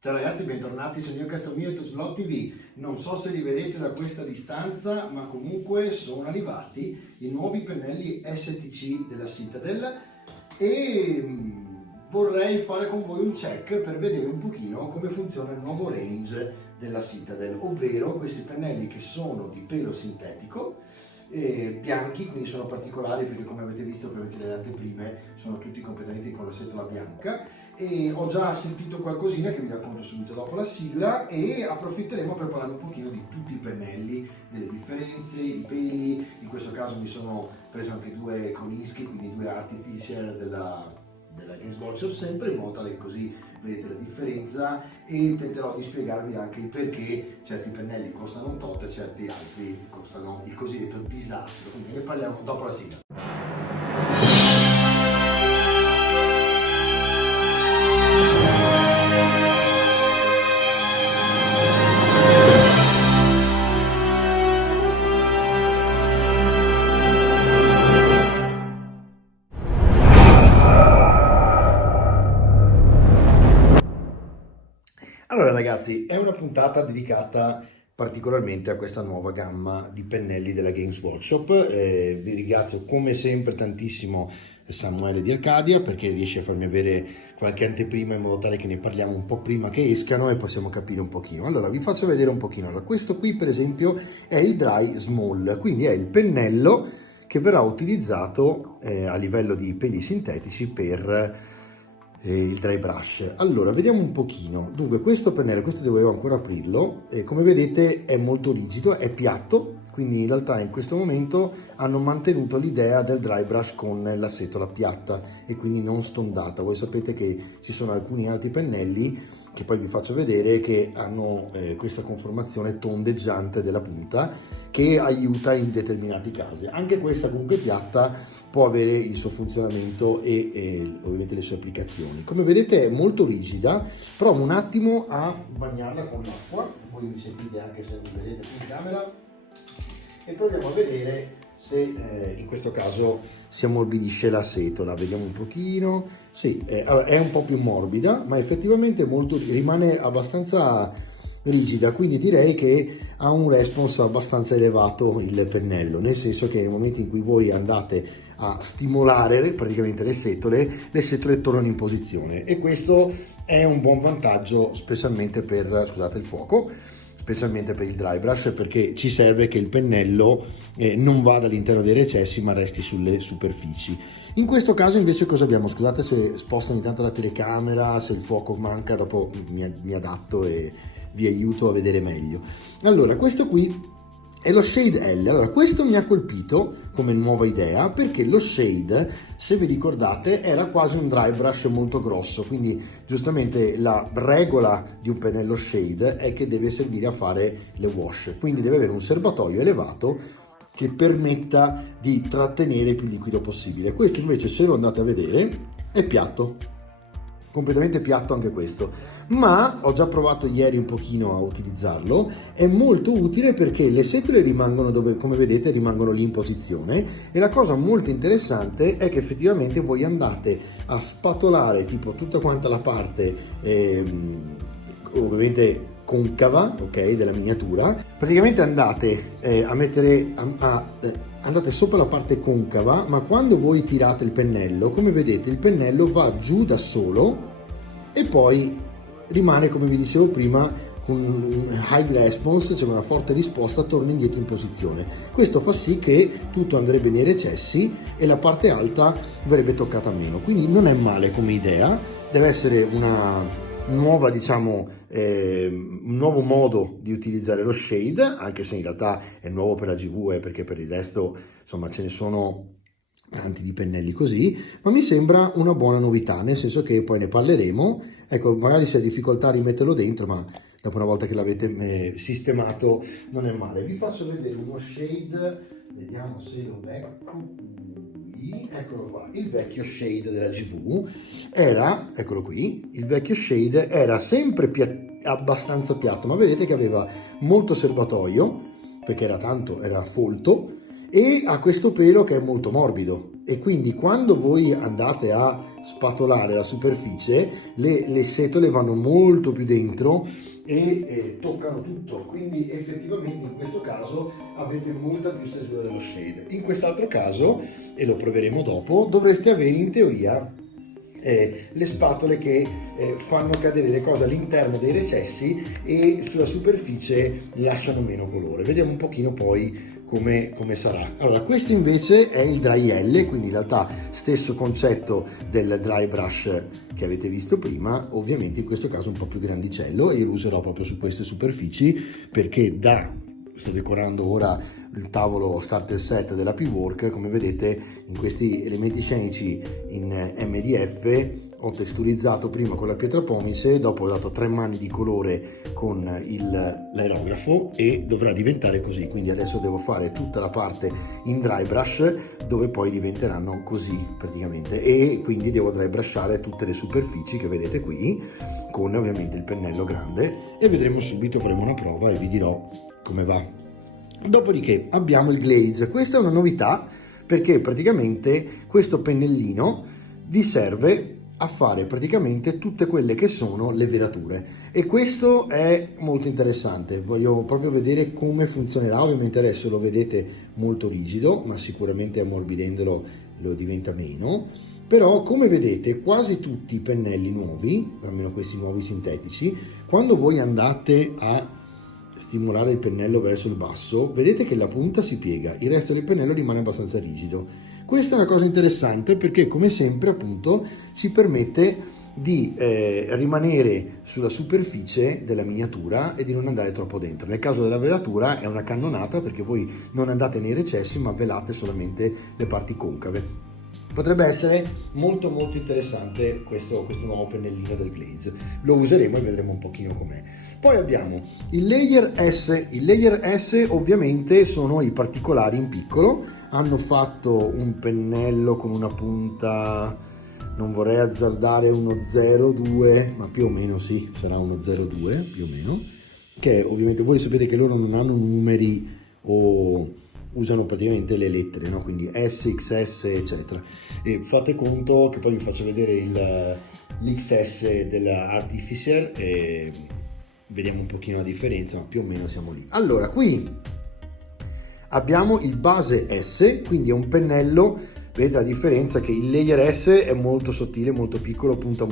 Ciao ragazzi, bentornati sul mio Castomio e Vlog TV. Non so se li vedete da questa distanza, ma comunque sono arrivati i nuovi pennelli STC della Citadel e vorrei fare con voi un check per vedere un pochino come funziona il nuovo range della Citadel, ovvero questi pennelli che sono di pelo sintetico, bianchi, quindi sono particolari perché, come avete visto probabilmente nelle anteprime, sono tutti completamente con la setola bianca, e ho già sentito qualcosina che vi racconto subito dopo la sigla, e approfitteremo per parlare un pochino di tutti i pennelli, delle differenze, i peli. In questo caso mi sono preso anche due Kolinsky, quindi due Artificial della Games Workshop, sempre in modo tale che così vedete la differenza, e tenterò di spiegarvi anche il perché certi pennelli costano un tot e certi altri costano il cosiddetto disastro. Quindi ne parliamo dopo la sigla. Allora ragazzi, è una puntata dedicata particolarmente a questa nuova gamma di pennelli della Games Workshop. Vi ringrazio come sempre tantissimo Samuele di Arcadia, perché riesce a farmi avere qualche anteprima in modo tale che ne parliamo un po' prima che escano e possiamo capire un pochino. Allora vi faccio vedere un pochino. Allora, questo qui per esempio è il Dry Small, quindi è il pennello che verrà utilizzato a livello di peli sintetici per il dry brush. Allora vediamo un pochino. Dunque, questo pennello, questo dovevo ancora aprirlo, e come vedete è molto rigido, è piatto, quindi in realtà in questo momento hanno mantenuto l'idea del dry brush con la setola piatta e quindi non stondata. Voi sapete che ci sono alcuni altri pennelli che poi vi faccio vedere che hanno questa conformazione tondeggiante della punta che aiuta in determinati casi. Anche questa comunque piatta può avere il suo funzionamento e ovviamente le sue applicazioni. Come vedete è molto rigida. Provo un attimo a bagnarla con l'acqua, voi mi sentite anche se non vedete in camera, e proviamo a vedere se in questo caso si ammorbidisce la setola. Vediamo un pochino. Sì, allora, è un po' più morbida, ma effettivamente rimane abbastanza rigida, quindi direi che ha un response abbastanza elevato il pennello, nel senso che nel momento in cui voi andate a stimolare praticamente le setole tornano in posizione, e questo è un buon vantaggio specialmente per, scusate il fuoco, specialmente per il dry brush, perché ci serve che il pennello non vada all'interno dei recessi ma resti sulle superfici. In questo caso invece cosa abbiamo? Scusate se sposto ogni tanto la telecamera, se il fuoco manca, dopo mi adatto e vi aiuto a vedere meglio. Allora, questo qui è lo Shade L. Allora, questo mi ha colpito come nuova idea perché lo Shade, se vi ricordate, era quasi un dry brush molto grosso, quindi giustamente la regola di un pennello Shade è che deve servire a fare le wash, quindi deve avere un serbatoio elevato che permetta di trattenere il più liquido possibile. Questo invece, se lo andate a vedere, è piatto, completamente piatto anche questo, ma ho già provato ieri un pochino a utilizzarlo. È molto utile perché le setole rimangono dove, come vedete, rimangono lì in posizione, e la cosa molto interessante è che effettivamente voi andate a spatolare tipo tutta quanta la parte ovviamente concava, ok, della miniatura. Praticamente andate a mettere andate sopra la parte concava, ma quando voi tirate il pennello, come vedete, il pennello va giù da solo e poi rimane, come vi dicevo prima, con un high response, cioè una forte risposta, torna indietro in posizione. Questo fa sì che tutto andrebbe nei recessi e la parte alta verrebbe toccata meno, quindi non è male come idea. Deve essere una nuova, diciamo, un nuovo modo di utilizzare lo shade, anche se in realtà è nuovo per la GV, perché per il resto insomma ce ne sono tanti di pennelli così, ma mi sembra una buona novità, nel senso che poi ne parleremo. Ecco, magari se hai difficoltà a rimetterlo dentro, ma dopo una volta che l'avete sistemato non è male. Vi faccio vedere uno shade, vediamo se lo becco. Eccolo qua, il vecchio shade della GV era, eccolo qui, il vecchio shade era sempre abbastanza piatto, ma vedete che aveva molto serbatoio, perché era folto, e ha questo pelo che è molto morbido, e quindi quando voi andate a spatolare la superficie, le setole vanno molto più dentro e toccano tutto, quindi effettivamente in questo caso avete molta più stesura dello shade. In quest'altro caso, e lo proveremo dopo, dovreste avere in teoria le spatole che fanno cadere le cose all'interno dei recessi e sulla superficie lasciano meno colore. Vediamo un pochino poi come sarà. Allora, questo invece è il dry L, quindi in realtà stesso concetto del dry brush che avete visto prima, ovviamente in questo caso un po' più grandicello, e io lo userò proprio su queste superfici perché sto decorando ora il tavolo starter set della P-Work. Come vedete, in questi elementi scenici in MDF ho texturizzato prima con la pietra pomice, dopo ho dato 3 mani di colore con l'aerografo e dovrà diventare così. Quindi adesso devo fare tutta la parte in dry brush, dove poi diventeranno così praticamente, e quindi devo dry brushare tutte le superfici che vedete qui con ovviamente il pennello grande, e vedremo subito, faremo una prova e vi dirò come va. Dopodiché abbiamo il glaze. Questa è una novità perché praticamente questo pennellino vi serve a fare praticamente tutte quelle che sono le velature, e questo è molto interessante. Voglio proprio vedere come funzionerà. Ovviamente adesso lo vedete molto rigido, ma sicuramente ammorbidendolo lo diventa meno. Però come vedete quasi tutti i pennelli nuovi, almeno questi nuovi sintetici, quando voi andate a stimolare il pennello verso il basso, vedete che la punta si piega, il resto del pennello rimane abbastanza rigido. Questa è una cosa interessante perché, come sempre, appunto, ci permette di rimanere sulla superficie della miniatura e di non andare troppo dentro. Nel caso della velatura è una cannonata perché voi non andate nei recessi ma velate solamente le parti concave. Potrebbe essere molto molto interessante questo nuovo pennellino del glaze. Lo useremo e vedremo un pochino com'è. Poi abbiamo il layer S. Il layer S ovviamente sono i particolari in piccolo. Hanno fatto un pennello con una punta, non vorrei azzardare, uno 0,2, ma più o meno sì, sarà uno 0,2 più o meno, che ovviamente voi sapete che loro non hanno numeri o usano praticamente le lettere, no? Quindi S, XS eccetera, e fate conto che poi vi faccio vedere l'XS della Artificer e vediamo un pochino la differenza, ma più o meno siamo lì. Allora, qui abbiamo il base S, quindi è un pennello, vedete la differenza che il layer S è molto sottile, molto piccolo, punta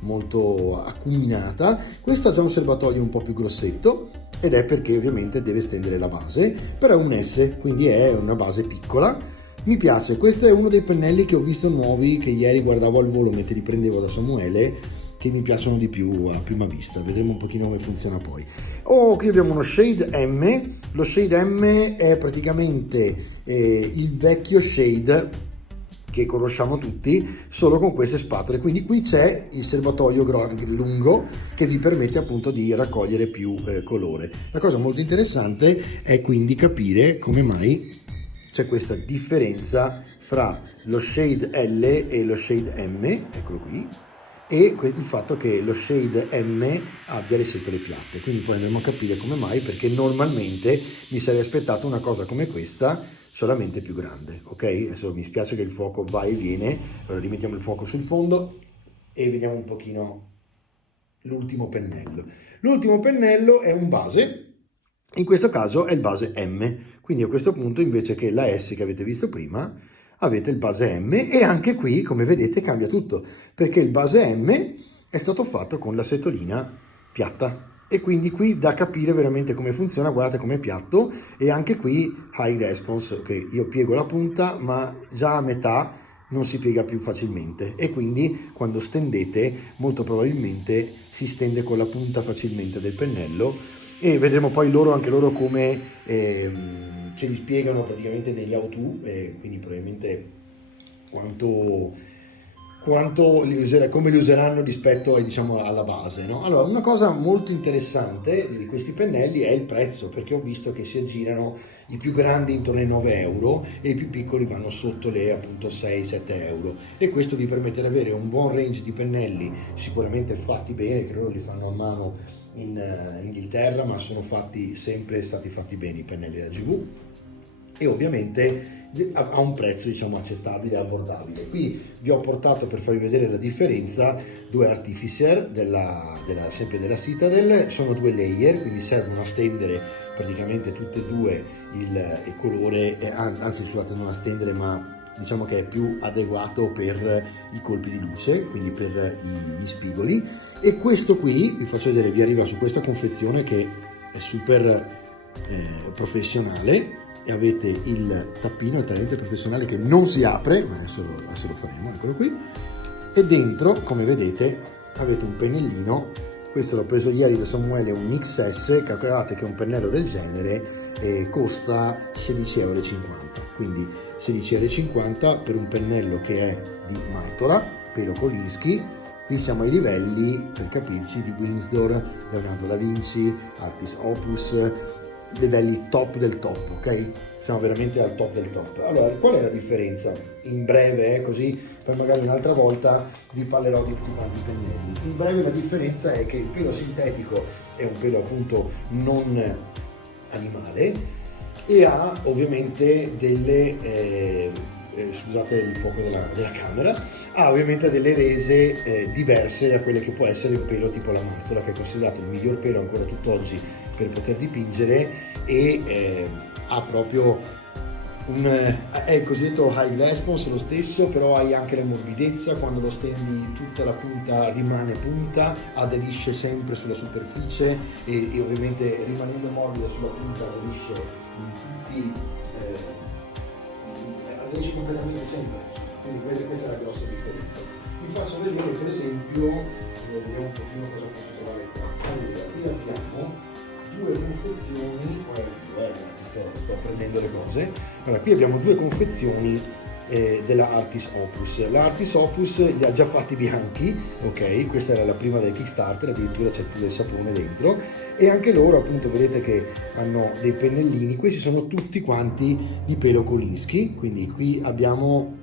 molto acuminata. Questo ha già un serbatoio un po' più grossetto ed è perché ovviamente deve stendere la base, però è un S, quindi è una base piccola. Mi piace, questo è uno dei pennelli che ho visto nuovi, che ieri guardavo al volo mentre li prendevo da Samuele, che mi piacciono di più a prima vista. Vedremo un pochino come funziona poi. Qui abbiamo uno shade M. Lo shade M è praticamente il vecchio shade che conosciamo tutti, solo con queste spatole. Quindi qui c'è il serbatoio lungo che vi permette appunto di raccogliere più colore. La cosa molto interessante è quindi capire come mai c'è questa differenza fra lo shade L e lo shade M, eccolo qui, e il fatto che lo shade M abbia le setole piatte. Quindi poi andremo a capire come mai, perché normalmente mi sarei aspettato una cosa come questa, solamente più grande. Ok, adesso mi spiace che il fuoco va e viene, allora rimettiamo il fuoco sul fondo e vediamo un pochino l'ultimo pennello. L'ultimo pennello è un base, in questo caso è il base M, quindi a questo punto invece che la S che avete visto prima avete il base M, e anche qui come vedete cambia tutto, perché il base M è stato fatto con la setolina piatta, e quindi qui da capire veramente come funziona. Guardate com'è piatto, e anche qui high response, che io piego la punta ma già a metà non si piega più facilmente, e quindi quando stendete molto probabilmente si stende con la punta facilmente del pennello. E vedremo poi anche loro come ce li spiegano praticamente negli how-to, quindi probabilmente come li useranno rispetto diciamo alla base, no? Allora, una cosa molto interessante di questi pennelli è il prezzo, perché ho visto che si aggirano i più grandi intorno ai 9 euro e i più piccoli vanno sotto le appunto 6-7 euro, e questo vi permette di avere un buon range di pennelli sicuramente fatti bene, che loro li fanno a mano in Inghilterra, ma sono sempre stati fatti bene i pennelli da GV, e ovviamente a un prezzo diciamo accettabile e abbordabile. Qui vi ho portato, per farvi vedere la differenza, due Artificer sempre della Citadel. Sono due layer, quindi servono a stendere praticamente tutte e due il colore, anzi scusate, non a stendere, ma diciamo che è più adeguato per i colpi di luce, quindi per gli spigoli. E questo qui, vi faccio vedere, vi arriva su questa confezione che è super professionale, e avete il tappino, è talmente professionale che non si apre, ma adesso lo faremo, eccolo qui, e dentro, come vedete, avete un pennellino. Questo l'ho preso ieri da Samuele, un XS. Calcolate che un pennello del genere costa 16,50 €, quindi 16,50 € per un pennello che è di Martola, pelo Kolinsky. Qui siamo ai livelli, per capirci, di Winsor, Leonardo da Vinci, Artis Opus, livelli top del top, ok? Siamo veramente al top del top. Allora, qual è la differenza? In breve, così poi magari un'altra volta vi parlerò di tutti quanti i pennelli. In breve la differenza è che il pelo sintetico è un pelo appunto non animale e ha ovviamente delle scusate il fuoco della camera, ha ovviamente delle rese diverse da quelle che può essere il pelo tipo la Martola, che è considerato il miglior pelo ancora tutt'oggi per poter dipingere, e ha proprio è il cosiddetto high response lo stesso, però hai anche la morbidezza, quando lo stendi tutta la punta rimane punta, aderisce sempre sulla superficie e ovviamente rimanendo morbido sulla punta aderisce in tutti aderisce completamente sempre, quindi questa è la grossa differenza. Vi faccio vedere per esempio, vediamo un pochino cosa posso trovare qua. Allora, qui abbiamo due confezioni, sto prendendo le cose. Allora, qui abbiamo due confezioni della Artis Opus. La Artis Opus li ha già fatti bianchi, ok? Questa era la prima del Kickstarter, addirittura c'è più del sapone dentro, e anche loro appunto vedete che hanno dei pennellini. Questi sono tutti quanti di pelo Kolinsky, quindi qui abbiamo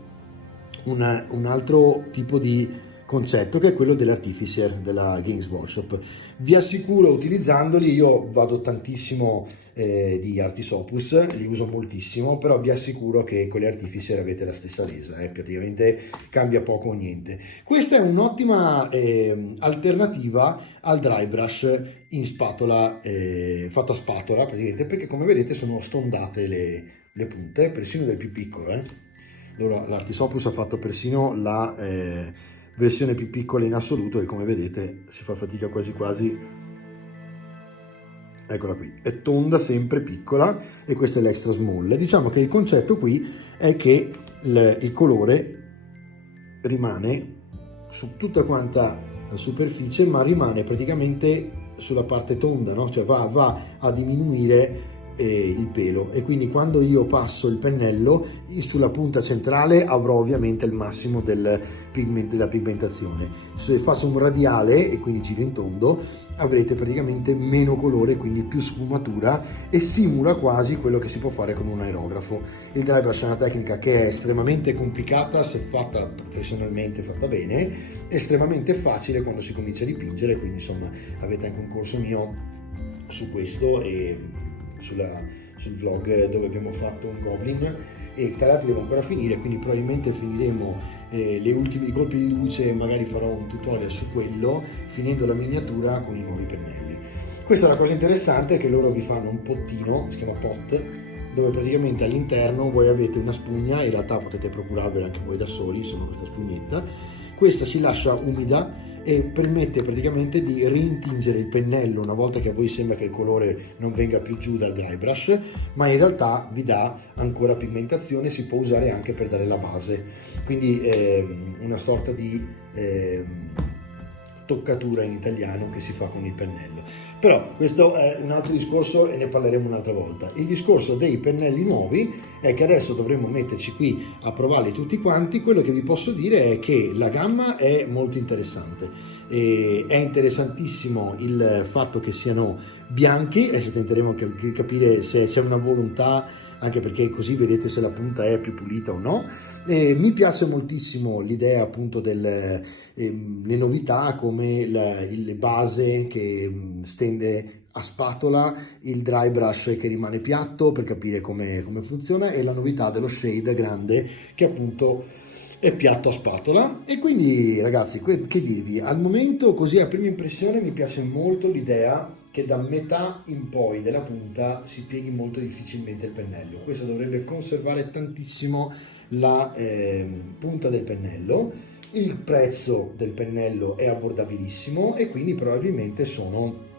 un altro tipo di concetto che è quello dell'Artificer della Games Workshop. Vi assicuro, utilizzandoli, io vado tantissimo di Artis Opus, li uso moltissimo, però vi assicuro che con gli Artificer avete la stessa resa, praticamente cambia poco o niente. Questa è un'ottima alternativa al dry brush in spatola, fatto a spatola praticamente, perché come vedete sono stondate le punte, persino del più piccolo. Allora, l'Artis Opus ha fatto persino la versione più piccola in assoluto, e come vedete si fa fatica quasi quasi, eccola qui, è tonda, sempre piccola, e questo è l'extra small. Diciamo che il concetto qui è che il colore rimane su tutta quanta la superficie, ma rimane praticamente sulla parte tonda, no? Cioè va a diminuire il pelo, e quindi quando io passo il pennello sulla punta centrale avrò ovviamente il massimo della pigmentazione. Se faccio un radiale e quindi giro in tondo avrete praticamente meno colore, quindi più sfumatura, e simula quasi quello che si può fare con un aerografo. Il dry brush è una tecnica che è estremamente complicata se fatta professionalmente, fatta bene, estremamente facile quando si comincia a dipingere, quindi insomma avete anche un corso mio su questo e sul vlog dove abbiamo fatto un goblin, e tra l'altro devo ancora finire, quindi probabilmente finiremo le ultimi colpi di luce, magari farò un tutorial su quello finendo la miniatura con i nuovi pennelli. Questa è la cosa interessante, che loro vi fanno un pottino, si chiama pot, dove praticamente all'interno voi avete una spugna, in realtà potete procurarvela anche voi da soli, sono questa spugnetta. Questa si lascia umida e permette praticamente di rintingere il pennello una volta che a voi sembra che il colore non venga più giù dal dry brush, ma in realtà vi dà ancora pigmentazione, si può usare anche per dare la base, quindi una sorta di toccatura in italiano che si fa con il pennello. Però questo è un altro discorso e ne parleremo un'altra volta. Il discorso dei pennelli nuovi è che adesso dovremo metterci qui a provarli tutti quanti. Quello che vi posso dire è che la gamma è molto interessante. E è interessantissimo il fatto che siano bianchi, e tenteremo anche di capire se c'è una volontà, anche perché così vedete se la punta è più pulita o no. Mi piace moltissimo l'idea appunto le novità, come le base che stende a spatola, il dry brush che rimane piatto per capire come funziona, e la novità dello shade grande che appunto è piatto a spatola. E quindi ragazzi, che dirvi, al momento così a prima impressione mi piace molto l'idea che da metà in poi della punta si pieghi molto difficilmente il pennello. Questo dovrebbe conservare tantissimo la punta del pennello. Il prezzo del pennello è abbordabilissimo e quindi probabilmente sono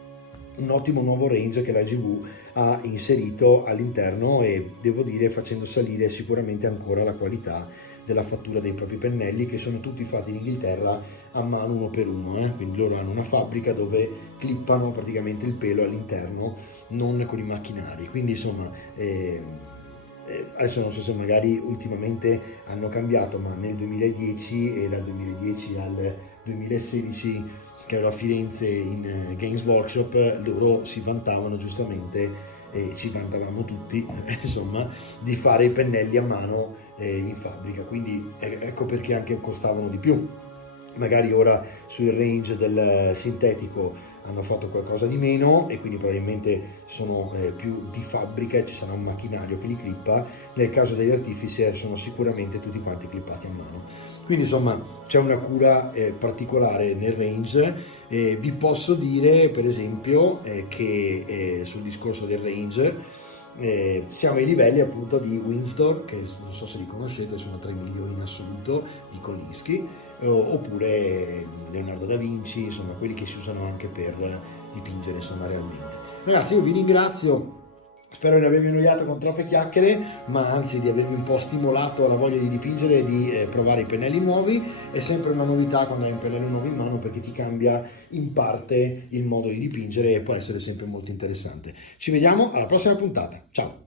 un ottimo nuovo range che la GW ha inserito all'interno, e devo dire facendo salire sicuramente ancora la qualità della fattura dei propri pennelli, che sono tutti fatti in Inghilterra a mano, uno per uno, quindi loro hanno una fabbrica dove clippano praticamente il pelo all'interno, non con i macchinari. Quindi insomma adesso non so se magari ultimamente hanno cambiato, ma nel 2010 e dal 2010 al 2016 che ero a Firenze in Games Workshop, loro si vantavano giustamente, e ci vantavamo tutti insomma, di fare i pennelli a mano in fabbrica, quindi ecco perché anche costavano di più. Magari ora sul range del sintetico hanno fatto qualcosa di meno e quindi probabilmente sono più di fabbrica e ci sarà un macchinario che li clippa. Nel caso degli Artificer sono sicuramente tutti quanti clippati a mano. Quindi insomma c'è una cura particolare nel range. Vi posso dire per esempio che sul discorso del range siamo ai livelli appunto di Windsor, che non so se li conoscete, sono 3 milioni in assoluto, di Kolinsky, oppure Leonardo da Vinci, insomma quelli che si usano anche per dipingere insomma realmente. Ragazzi, io vi ringrazio. Spero di non avervi annoiato con troppe chiacchiere, ma anzi di avermi un po' stimolato alla voglia di dipingere e di provare i pennelli nuovi. È sempre una novità quando hai un pennello nuovo in mano, perché ti cambia in parte il modo di dipingere e può essere sempre molto interessante. Ci vediamo alla prossima puntata. Ciao!